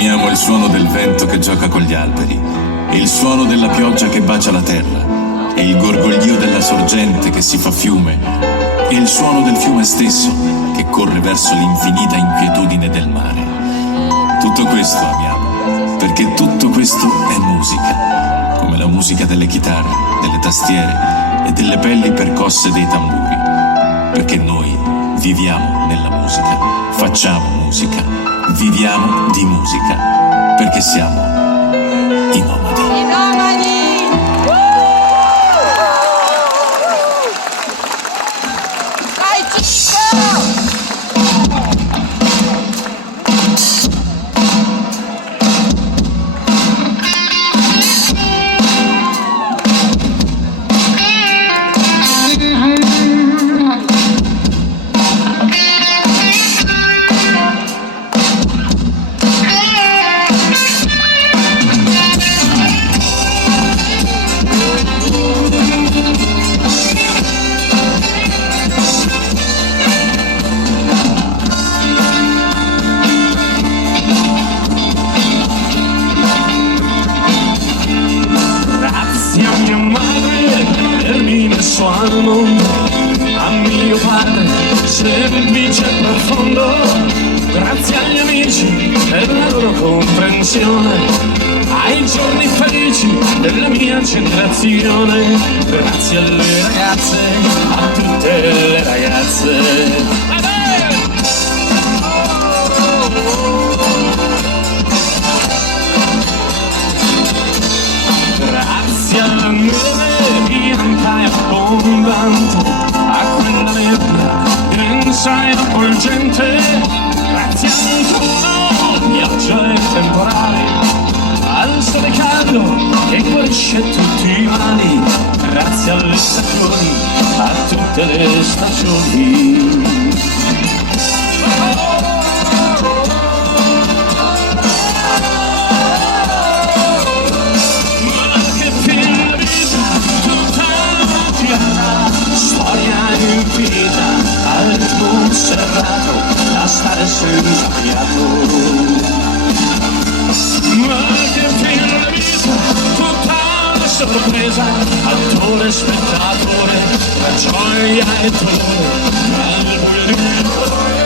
Amiamo il suono del vento che gioca con gli alberi, e il suono della pioggia che bacia la terra, e il gorgoglio della sorgente che si fa fiume, e il suono del fiume stesso che corre verso l'infinita inquietudine del mare. Tutto questo amiamo, perché tutto questo è musica, come la musica delle chitarre, delle tastiere e delle pelli percosse dei tamburi, perché noi viviamo nella musica, facciamo musica, viviamo di musica, perché siamo i nomadi. I nomadi! Vai Cicco! Al mondo, a mio padre, semplice e profondo, grazie agli amici per la loro comprensione, ai giorni felici della mia generazione, grazie alle ragazze, a tutte le ragazze. Grazie alla neve bianca e abbondante, a quella nebbia densa e avvolgente, grazie ancora pioggia e temporale, al sole caldo che guarisce tutti i mali, grazie alle stagioni, a tutte le stagioni. Al ritmo serrato, da stare senza fiato. Ma che fine la vita, tutta la sorpresa, attore, spettatore, la gioia e dolore, al buio di colore.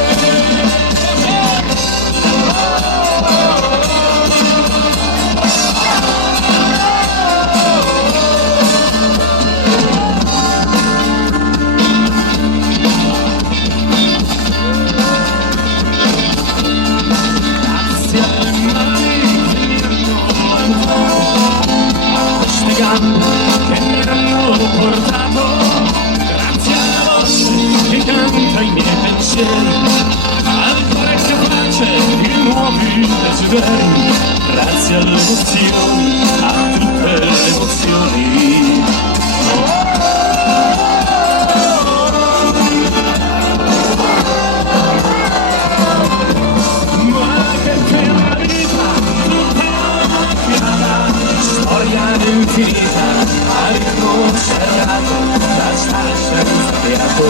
Che mi hanno portato, grazie alla voce che canta i miei pensieri, al cuore che pace di nuovi desideri, grazie alle emozioni, a tutte le emozioni. Ma che bella vita, tutta una fiata, storia infinita, a ritmo serrato, da stare senza fiato.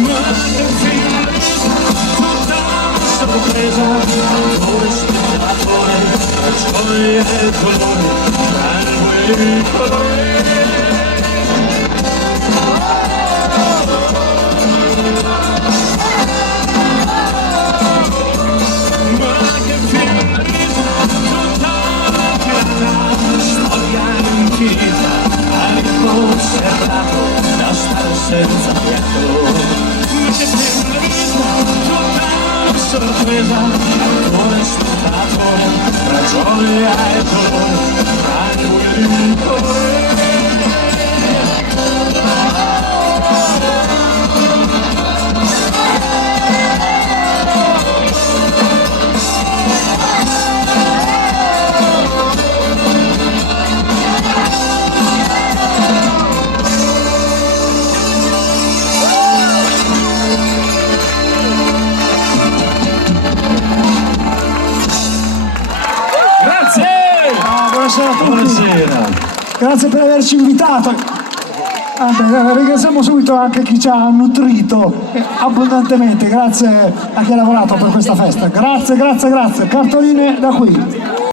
Ma che fine la vita, tutta una sorpresa, attore, spettatore, la gioia e il dolore, tra il buio e il colore. Serrato, da stare senza fiato. Ma che bella vita, tutta una sorpresa, attore, spettatore, tra gioia e dolore, tra il colore. Buonasera a tutti. Buonasera. Grazie per averci invitato. Bene, ringraziamo subito anche chi ci ha nutrito abbondantemente, grazie a chi ha lavorato per questa festa. Grazie, grazie, grazie. Cartoline da qui.